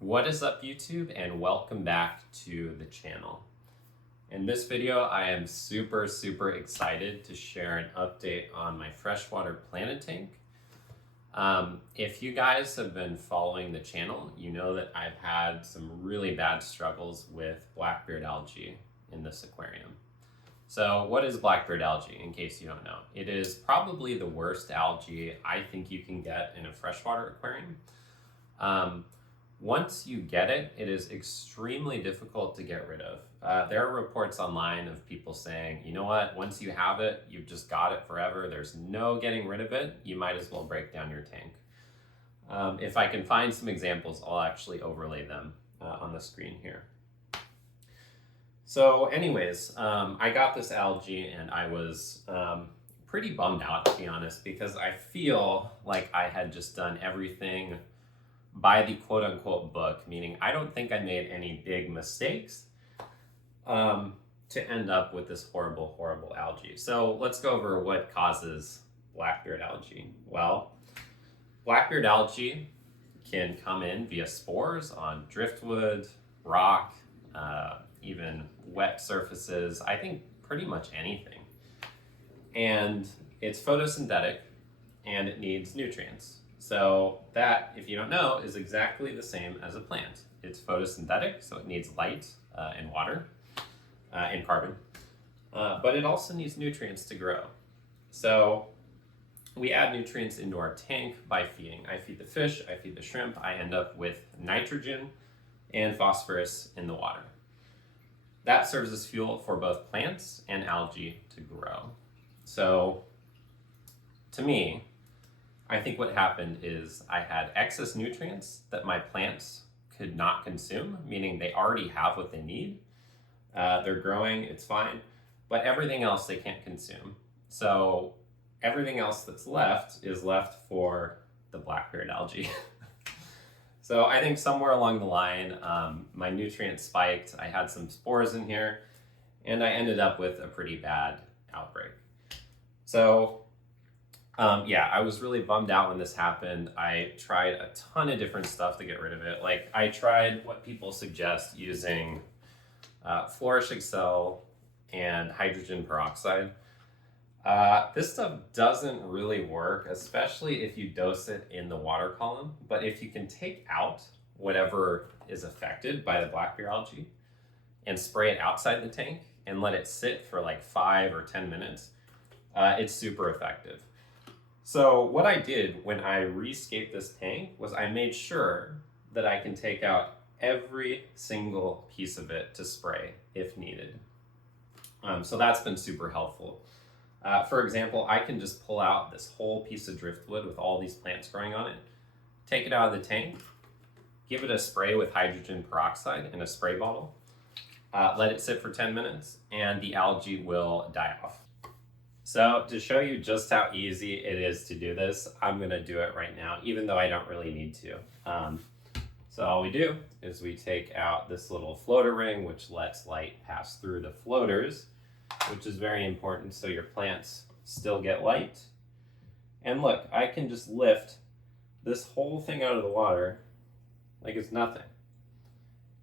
What is up, YouTube, and welcome back to the channel. In this video, I am super excited to share an update on my freshwater planted tank. If you guys have been following the channel, you know that I've had some really bad struggles with blackbeard algae in this aquarium. So what is blackbeard algae, in case you don't know? It is probably the worst algae I think you can get in a freshwater aquarium. Once you get it, it is extremely difficult to get rid of. There are reports online of people saying, you know what, once you have it, you've just got it forever. There's no getting rid of it. You might as well break down your tank. If I can find some examples, I'll actually overlay them on the screen here. So anyways, I got this algae and I was pretty bummed out, to be honest, because I feel like I had just done everything by the quote-unquote book, meaning I don't think I made any big mistakes to end up with this horrible algae. So let's go over what causes blackbeard algae. Well, blackbeard algae can come in via spores on driftwood, rock, even wet surfaces, I think pretty much anything. And it's photosynthetic and it needs nutrients. So that, if you don't know, is exactly the same as a plant. It's photosynthetic, so it needs light and water and carbon, but it also needs nutrients to grow. So we add nutrients into our tank by feeding. I feed the fish, I feed the shrimp, I end up with nitrogen and phosphorus in the water. That serves as fuel for both plants and algae to grow. So to me, I think what happened is I had excess nutrients that my plants could not consume, meaning they already have what they need. They're growing, it's fine, but everything else they can't consume. So everything else that's left is left for the blackbeard algae. So I think somewhere along the line, my nutrients spiked, I had some spores in here, and I ended up with a pretty bad outbreak. So yeah, I was really bummed out when this happened. I tried a ton of different stuff to get rid of it. Like, I tried what people suggest using Flourish Excel and hydrogen peroxide. This stuff doesn't really work, especially if you dose it in the water column. But if you can take out whatever is affected by the blackbeard algae and spray it outside the tank and let it sit for like 5 or 10 minutes, it's super effective. So what I did when I rescaped this tank was I made sure that I can take out every single piece of it to spray if needed. So that's been super helpful. For example, I can just pull out this whole piece of driftwood with all these plants growing on it, take it out of the tank, give it a spray with hydrogen peroxide in a spray bottle, let it sit for 10 minutes, and the algae will die off. So to show you just how easy it is to do this, I'm going to do it right now, even though I don't really need to. So all we do is we take out this little floater ring, which lets light pass through the floaters, which is very important so your plants still get light. And look, I can just lift this whole thing out of the water like it's nothing.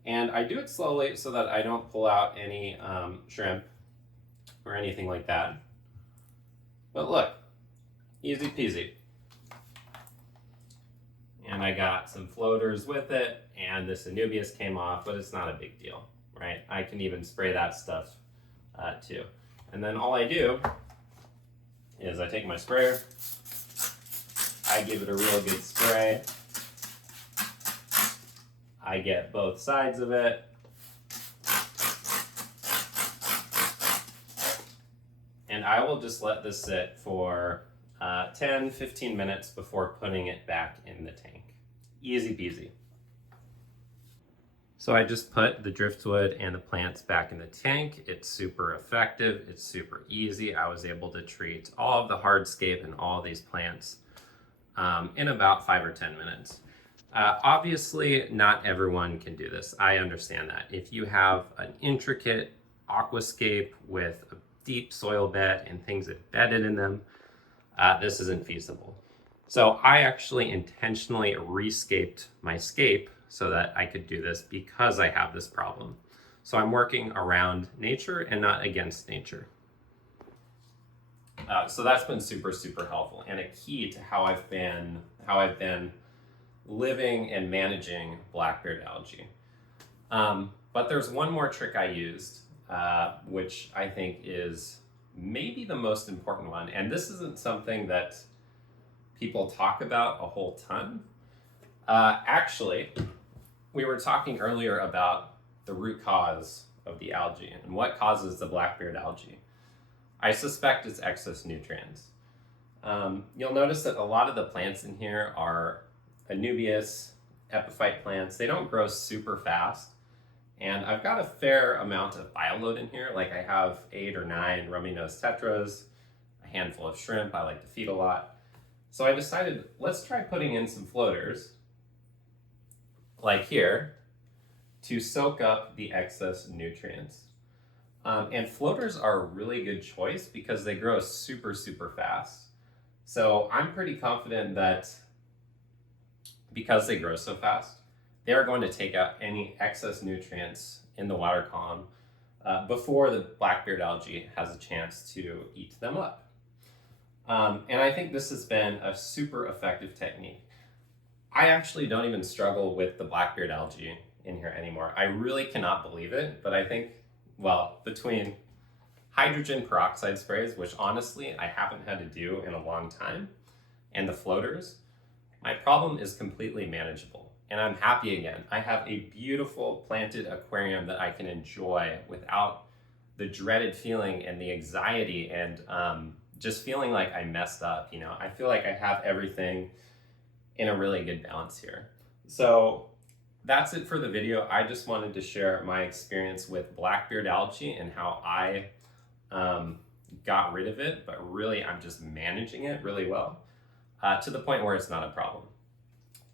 And I do it slowly so that I don't pull out any shrimp or anything like that. But look, easy peasy. And I got some floaters with it, and this Anubias came off, but it's not a big deal, right? I can even spray that stuff too. And then all I do is I take my sprayer, I give it a real good spray, I get both sides of it, and I will just let this sit for 10-15 minutes before putting it back in the tank. Easy peasy. So I just put the driftwood and the plants back in the tank. It's super effective, it's super easy. I was able to treat all of the hardscape and all of these plants in about 5 or 10 minutes. Obviously, not everyone can do this. I understand that. If you have an intricate aquascape with a deep soil bed and things embedded in them, this isn't feasible. So I actually intentionally rescaped my scape so that I could do this because I have this problem. So I'm working around nature and not against nature. So that's been super, super helpful and a key to how I've been living and managing blackbeard algae. But there's one more trick I used, which I think is maybe the most important one. And this isn't something that people talk about a whole ton. Actually, we were talking earlier about the root cause of the algae and what causes the blackbeard algae. I suspect it's excess nutrients. You'll notice that a lot of the plants in here are anubias, epiphyte plants. They don't grow super fast. And I've got a fair amount of bioload in here. Like I have 8 or 9 rummy-nosed tetras, a handful of shrimp. I like to feed a lot. So I decided, let's try putting in some floaters, like here, to soak up the excess nutrients. And floaters are a really good choice because they grow super, super fast. So I'm pretty confident that because they grow so fast, they are going to take out any excess nutrients in the water column before the blackbeard algae has a chance to eat them up. And I think this has been a super effective technique. I actually don't even struggle with the blackbeard algae in here anymore. I really cannot believe it, but I think, well, between hydrogen peroxide sprays, which honestly I haven't had to do in a long time, and the floaters, my problem is completely manageable. And I'm happy again. I have a beautiful planted aquarium that I can enjoy without the dreaded feeling and the anxiety and just feeling like I messed up. You know, I feel like I have everything in a really good balance here. So that's it for the video. I just wanted to share my experience with blackbeard algae and how I got rid of it, but really I'm just managing it really well to the point where it's not a problem.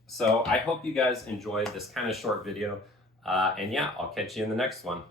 So I hope you guys enjoyed this kind of short video. And yeah, I'll catch you in the next one.